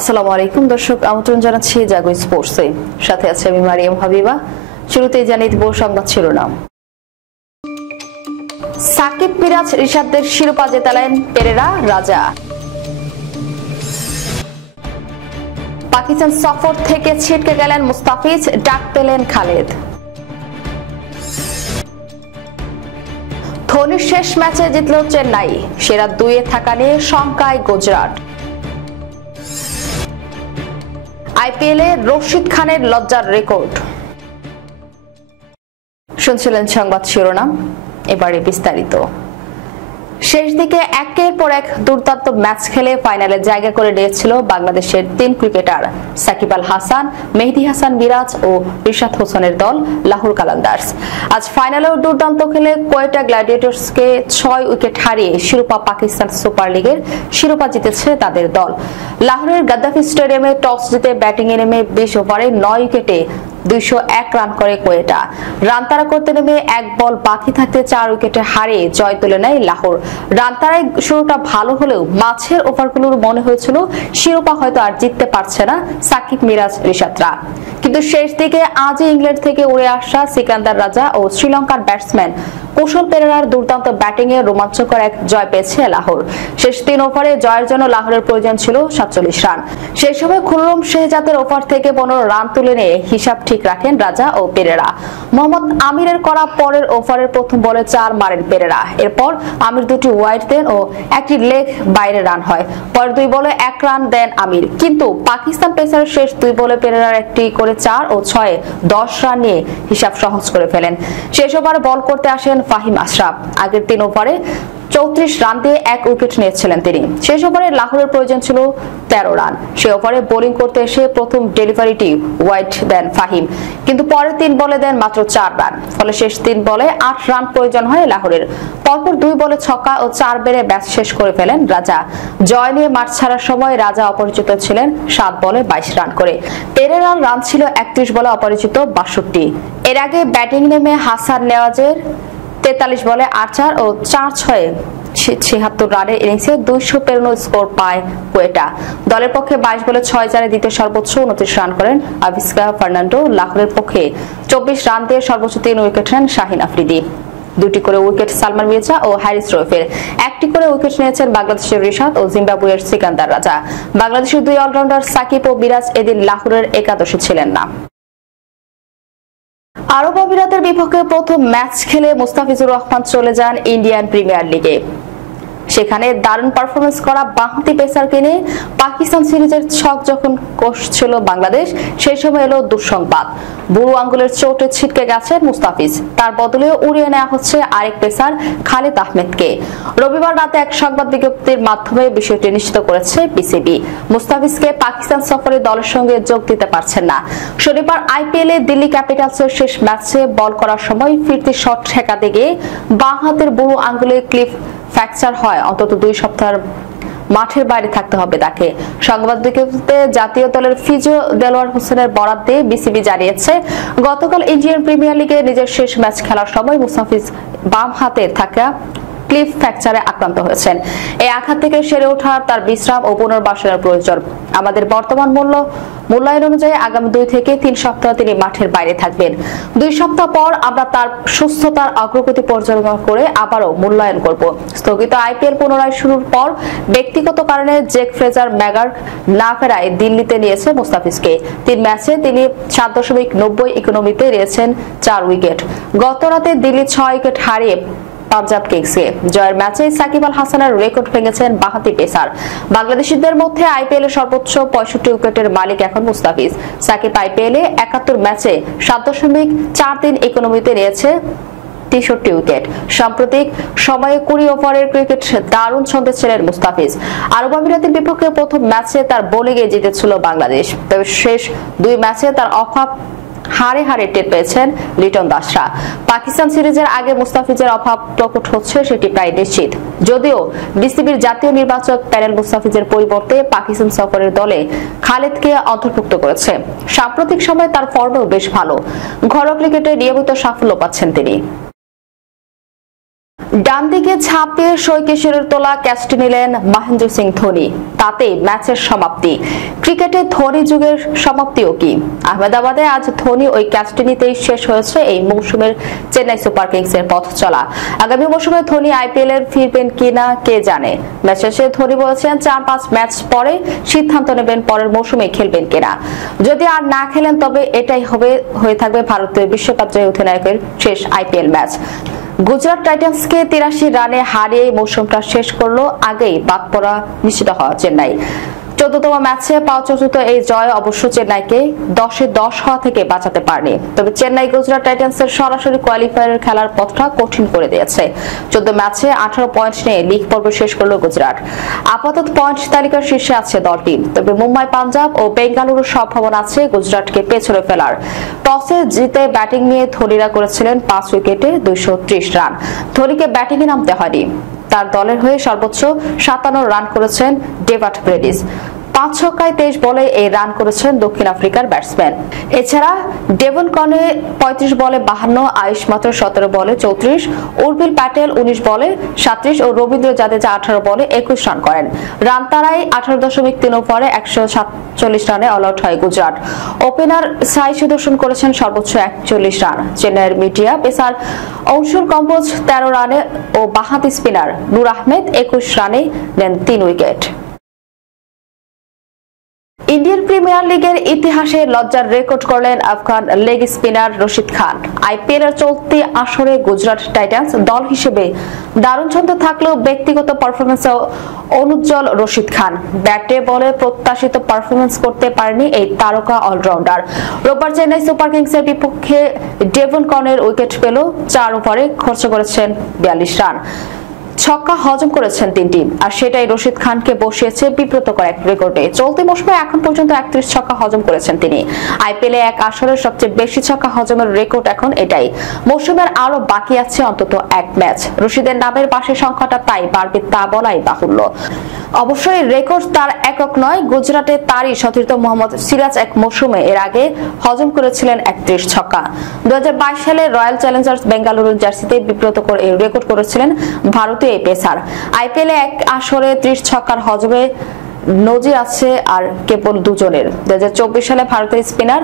আসসালামু আলাইকুম দর্শক, আমন্ত্রণ জানাচ্ছি জাগো স্পোর্টসে। সাথে আছে আমি মারিয়াম হাবিবা। শুরুতেই জানিয়ে দিব সংবাদ শিরোনাম। সাকিব, মিরাজ, রিশাদদের শিরোপা জেতালেন পেরেরা, রাজা। পাকিস্তান সফর থেকে ছিটকে গেলেন মুস্তাফিজ, ডাক পেলেন খালেদ। ধোনির শেষ ম্যাচে জিতল চেন্নাই, সেরা দুইয়ে থাকা নিয়ে শঙ্কায় গুজরাট। আইপিএলে রশিদ খানের লজ্জার রেকর্ড। শুনছিলেন সংবাদ শিরোনাম, এবারে বিস্তারিত। শেষ দিকে একের পর এক দুর্দান্ত ম্যাচ খেলে ফাইনালে জায়গা করে নিয়েছিল বাংলাদেশের তিন ক্রিকেটার সাকিব আল হাসান, মেহেদী হাসান মিরাজ ও রিশাদ হোসেনের দল লাহোর কালান্দার্স। আজ ফাইনালেও দুর্দান্ত খেলে কোয়েটা গ্ল্যাডিয়েটর্সকে ৬ উইকেট হারিয়ে শিরোপা পাকিস্তান সুপার লিগের শিরোপা জিতেছে তাদের দল। লাহোরের গাদ্দাফি স্টেডিয়ামে টস জিতে ব্যাটিংয়ে নেমে ২০ ওভারে ৯ উইকেটে ২০১ রান করে কোয়েটা। রান তাড়া করতে নেমে এক বল বাকি থাকতে ৪ উইকেটে হারিয়ে জয় তুলে নেয় লাহোর। রান তাড়ায় শুরুটা ভালো হলেও মাঝের ওভারগুলোর মনে হয়েছিল শিরোপা হয়তো আর জিততে পারছে না সাকিব, মিরাজ, রিশাদরা। কিন্তু শেষ দিকে আজই ইংল্যান্ড থেকে উড়ে আসা সিকান্দার রাজা ও শ্রীলঙ্কার ব্যাটসম্যান কুশল পেরেরার দুর্দান্ত ব্যাটিংয়ে রোমাঞ্চকর এক জয় পেয়েছে লাহোর। শেষ ৩ ওভারে জয়ের জন্য লাহোরের প্রয়োজন ছিল ৪৭ রান। সেই সময় খুররম শেহজাদের ওভার থেকে ১৫ রান তুলে নিয়ে হিসাব ঠিক রাখেন রাজা ও পেরেরা। মোহাম্মদ আমিরের করা পরের ওভারের প্রথম বলে ৪ মারেন পেরেরা। এরপর আমির দুটি ওয়াইড দেন ও একটি লেগ বাইরে রান হয়। পরের ২ বলে ১ রান দেন আমির, কিন্তু পাকিস্তান পেসারের শেষ ২ বলে পেরেরার একটি করে ৪ ও ৬-এ ১০ রান নিয়ে হিসাব সহজ করে ফেলেন। শেষ ওভারে বল করতে আসেন ফাহিম আশরাফ। আগের ৩ ওভারে ৩৪ রান দিয়ে ১ উইকেট নিয়েছিলেন তিনি। শেষ ওভারে লাহোরের প্রয়োজন ছিল ১৩ রান। সে ওভারে বোলিং করতে এসে প্রথম ডেলিভারিটি ওয়াইড দেন ফাহিম, কিন্তু পরের ৩ বলে দেন মাত্র ৪ রান। ফলে শেষ ৩ বলে ৮ রান প্রয়োজন হয় লাহোরের। পরপর ২ বলে ছক্কা ও ৪ বেড়ে ব্যাট শেষ করে ফেলেন রাজা। জয় নিয়ে মাঠ ছাড়ার সময় রাজা অপরিচিত ছিলেন ৭ বলে ২২ রান করে। পেরেরার রান ছিল ৩১ বলে অপরিচিত ৬২। এর আগে ব্যাটিং নেমে হাসান নেওয়াজের ৪৩ বলে ৮-৪ ও ৪-৬-এ ৭৬ রানের ইনিংসে ২০০ পেরোনো স্কোর পায় কোয়েটা। দলের পক্ষে ২২ বলে ৬-৪-এ দ্বিতীয় সর্বোচ্চ ২৯ রান করেন আভিস্কা ফার্নান্ডো। লাহোরের পক্ষে ২৪ রান দিয়ে সর্বোচ্চ ৩ উইকেট নেন শাহিন আফ্রিদি। ২টি করে উইকেট সালমান মির্জা ও হ্যারিস রৌফের। ১টি করে উইকেট নিয়েছেন বাংলাদেশের রিশাদ ও জিম্বাবুয়ের সিকান্দার রাজা। বাংলাদেশের ২ অলরাউন্ডার সাকিব ও মিরাজ এদিন লাহোরের একাদশে ছিলেন না। আরব আমিরাতের বিপক্ষে প্রথম ম্যাচ খেলে মুস্তাফিজুর রহমান চলে যান ইন্ডিয়ান প্রিমিয়ার লিগে। সেখানে দারুণ পারফরমেন্স করা বাঁহাতি পেসারকে নিয়ে পাকিস্তান সিরিজের ছক যখন কষছিল বাংলাদেশ, সেই সময় এলো দুঃসংবাদ। বুড়ো আঙ্গুলের চোটে ছিটকে গেছেন মুস্তাফিজ। তার বদলে উড়িয়ে নেওয়া হচ্ছে আরেক পেসার খালেদ আহমেদকে। রবিবার রাতে এক সংবাদ বিজ্ঞপ্তির মাধ্যমে বিষয়টি নিশ্চিত করেছে বিসিবি। মুস্তাফিজকে পাকিস্তান সফরে দলের সঙ্গে যোগ দিতে পারছেন না। শনিবার আইপিএলে দিল্লি ক্যাপিটালসের শেষ ম্যাচে বল করার সময় ফিরতি শট ঠেকাতে গিয়ে বাঁ হাতের বুড়ো আঙ্গুলে ক্লিফ ফ্র্যাকচার হয়। অন্তত ২ সপ্তাহ মাঠের বাইরে থাকতে হবে তাকে। সংবাদ বিজ্ঞপ্তিতে জাতীয় দলের ফিজিও দেলোয়ার হোসেনের বরাত দিয়ে বিসিবি জানিয়েছে, গতকাল ইন্ডিয়ান প্রিমিয়ার লিগে নিজের শেষ ম্যাচ খেলার সময় মুস্তাফিজ বাম হাতে থাকা ক্লিফ ফ্র্যাকচারে আক্রান্ত হয়েছেন। এই আঘাত থেকে সেরে ওঠার তার বিশ্রাম ও পুনর্বাসনের প্রয়োজন। আমাদের বর্তমান মূল্যায়ন অনুযায়ী আগামী ২ থেকে ৩ সপ্তাহ তিনি মাঠের বাইরে থাকবেন। ২ সপ্তাহ পর আমরা তার সুস্থতার অগ্রগতি পর্যালোচনা করে আবারও মূল্যায়ন করব। স্থগিত আইপিএল পুনরায় শুরুর পর ব্যক্তিগত কারণে জেক ফ্রেজার ম্যাগার না ফেরায় দিল্লিতে নিয়েছে মুস্তাফিজকে। ৩ ম্যাচে তিনি ৭.৯০ ইকোনমিতে নিয়েছেন ৪ উইকেট। গত রাতে দিল্লি ৬ উইকেট হারিয়ে পাঞ্জাব কিংসকে। জয়ের ম্যাচে সাকিব আল হাসানের রেকর্ড ভেঙেছেন বাঁহাতি পেসার। বাংলাদেশিদের মধ্যে আইপিএল এ সর্বোচ্চ ৬৫ উইকেটের মালিক এখন মুস্তাফিজ। সাকিব আইপিএলে ৭১ ম্যাচে ৭.৪৩ ইকোনমিতে নিয়েছে ৬৩ উইকেট। সাম্প্রতিক সময়ে ২০ ওভারের ক্রিকেট দারুণ ছন্দে ছিলেন মুস্তাফিজ। আরব আমিরাতের বিপক্ষে প্রথম ম্যাচে তার বোলিংয়ে জিতেছিল বাংলাদেশ। তবে শেষ ২ ম্যাচে তার অভাব হারে হারে টের পেয়েছেন লিটন দাসরা। পাকিস্তান সিরিজের আগে মুস্তাফিজের অভাব প্রকট হচ্ছে সেটি প্রায় নিশ্চিত। যদিও বিসিবির জাতীয় নির্বাচক প্যানেল মুস্তাফিজের পরিবর্তে পাকিস্তান সফরের দলে খালেদকে অন্তর্ভুক্ত করেছে। সাম্প্রতিক সময়ে তার ফর্মও বেশ ভালো। ঘরোয়া ক্রিকেটে নিয়মিত সাফল্য পাচ্ছেন তিনি। ডান দিকে ঝাঁপিয়ে শৈকেশ্বরের তোলা ক্যাচটি নিলেন মহেন্দ্র সিং ধোনি, তাতে ম্যাচের সমাপ্তি। ক্রিকেটে ধোনি যুগের সমাপ্তিও কি? আহমেদাবাদে আজ ধোনি ওই ক্যাচটি নিতেই শেষ হয়েছে এই মৌসুমের চেন্নাই সুপার কিংস এর পথ চলা। আগামী মৌসুমে ধোনি আইপিএল এর ফিরবেন কিনা কে জানে। ম্যাচ শেষে ধোনি বলেছেন 4-5 ম্যাচ পরে সিদ্ধান্ত নেবেন পরের মৌসুমে খেলবেন কিনা। যদি আর না খেলেন তবে এটাই হয়ে থাকবে ভারতীয় বিশ্বকাপ জয়ী অধিনায়কের শেষ আইপিএল ম্যাচ। গুজরাট টাইটান্সকে 83 রানে হারিয়ে মৌসুমটা শেষ করলো আগেই বাদ পড়া নিশ্চিত হওয়া চেন্নাই। 14তম ম্যাচে পাওয়া চতুর্থ এই জয় অবশ্য চেন্নাইকে 10-10 হওয়া থেকে বাঁচাতে পারেনি। তবে চেন্নাই গুজরাট টাইটান্সের সরাসরি কোয়ালিফায়ারের খেলার পথটা কঠিন করে দিয়েছে। 14 ম্যাচে 18 পয়েন্ট নিয়ে লিগ পর্ব শেষ করলো গুজরাট। আপাতত পয়েন্ট তালিকার শীর্ষে আছে দলটি। তবে মুম্বাই, পাঞ্জাব ও বেঙ্গালুরুর সম্ভাবনা আছে গুজরাটকে পেছনে ফেলার। টসে জিতে ব্যাটিং নিয়ে ধোনিরা করেছিলেন 5 উইকেটে 230 রান। ধোনিকে ব্যাটিংয়ে নামতে হয়নি। তার দলের হয়ে সর্বোচ্চ 57 রান করেছেন ডেভাট ব্রেডিস। 5 ছক্কায় 23 বলে এই রান করেছেন দক্ষিণ আফ্রিকার ব্যাটসম্যান। এছাড়া ডেভন কনে 35 বলে 52, আয়ুষ মাত্র 17 বলে 34, উর্বিল প্যাটেল 19 বলে 37 ও রবীন্দ্র জাদেজা 18 বলে 21 রান করেন। রান তারাই 18.3 ওভারে 147 রানে অল আউট হয় গুজরাট। ওপেনার সাই সুদর্শন করেছেন সর্বোচ্চ 41 রান। চেন্নাইয়ের মিডিয়া পেসার অংশুর কম্বোজ 13 রানে ও বাঁহাতি স্পিনার নূর আহমেদ 21 রানে নেন 3 উইকেট। ইন্ডিয়ান প্রিমিয়ার লিগের ইতিহাসে লজ্জার রেকর্ড করলেন Afghan leg spinner Rashid Khan. IPL এর চলতি আসরে গুজরাট টাইটান্স দল হিসেবে দারুণ ছন্দে থাকলেও ব্যক্তিগত পারফরম্যান্সে অনুজ্জ্বল রশিদ খান। ব্যাটে বলে প্রত্যাশিত পারফরম্যান্স করতে পারেনি এই তারকা অলরাউন্ডার। রোববার চেন্নাই সুপার কিংসের বিপক্ষে ডেভন কনের উইকেট পেল। 4 ওভারে খরচ করেছেন 42 রান। ছক্কা হজম করেছেন 3টি, আর সেটাই রশিদ খানকে বসিয়েছে বিব্রতকর এক রেকর্ডে। চলতি মৌসুমে এখন পর্যন্ত 31 ছক্কা হজম করেছেন তিনি। আইপিএলে এক আসরের সবচেয়ে বেশি ছক্কা হজমের রেকর্ড এখন এটাই। মৌসুমের আরো বাকি আছে অন্তত 1 ম্যাচ। রশিদের নামের পাশে সংখ্যাটা তাই বাড়বে তা বলাই বাহুল্য। অবশ্যই রেকর্ড তার একক নয়। গুজরাটে তারই সতীর্থ মোহাম্মদ সিরাজ এক মৌসুমে এর আগে হজম করেছিলেন 31 ছক্কা। 2022 সালে রয়্যাল চ্যালেঞ্জার্স বেঙ্গালুরুর জার্সিতে বিব্রতকর এই রেকর্ড করেছিলেন ভারতীয় এই পেসার। আইপিএলে এক আসরে 30 ছক্কার হজমে নজির আছে আর কেবল দুজনের। 2024 সালে ভারতের স্পিনার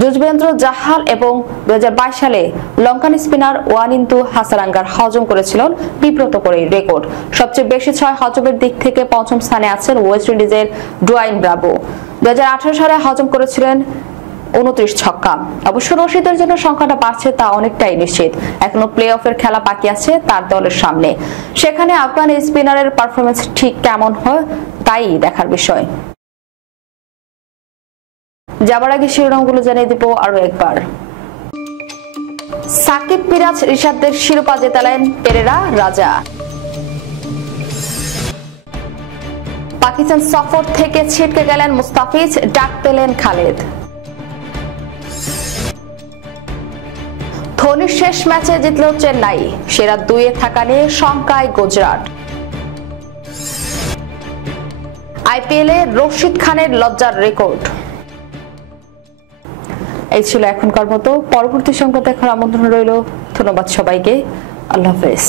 যুজবেন্দ্র জাহাল এবং 2022 সালে লঙ্কান স্পিনার ওয়ানিন্তু হাসারাঙ্গার হজম করেছিলেন বিব্রতকর এই রেকর্ড। সবচেয়ে বেশি 6 হজমের দিক থেকে 5ম স্থানে আছেন ওয়েস্ট ইন্ডিজের ডুয়াইন ব্রাভো। 2018 সালে হজম করেছিলেন 29 ছক্কা। অবশ্য রশিদের জন্য সংখ্যাটা বাড়ছে তা অনেকটাই নিশ্চিত। এখনো প্লে অফের খেলা বাকি আছে তার দলের সামনে। সেখানে আফগান স্পিনারের পারফরম্যান্স ঠিক কেমন হয় তাই দেখার বিষয়। যাবার আগে শিরোনামগুলো জানিয়ে দিব আরো একবার। সাকিব, মিরাজ, রিশাদদের শিরোপা জেতালেন পেরেরা রাজা। পাকিস্তান সফর থেকে ছিটকে গেলেন মুস্তাফিজ, ডাক পেলেন খালেদ। ধোনির শেষ ম্যাচে জিতল চেন্নাই, সেরা 2-এ থাকা নিয়ে শঙ্কায় গুজরাট। আইপিএলে রশিদ খানের লজ্জার রেকর্ড। এই ছিল এখনকার মতো। পরবর্তী সংবাদ দেখার আমন্ত্রণ রইল। ধন্যবাদ সবাইকে। আল্লাহ হাফেজ।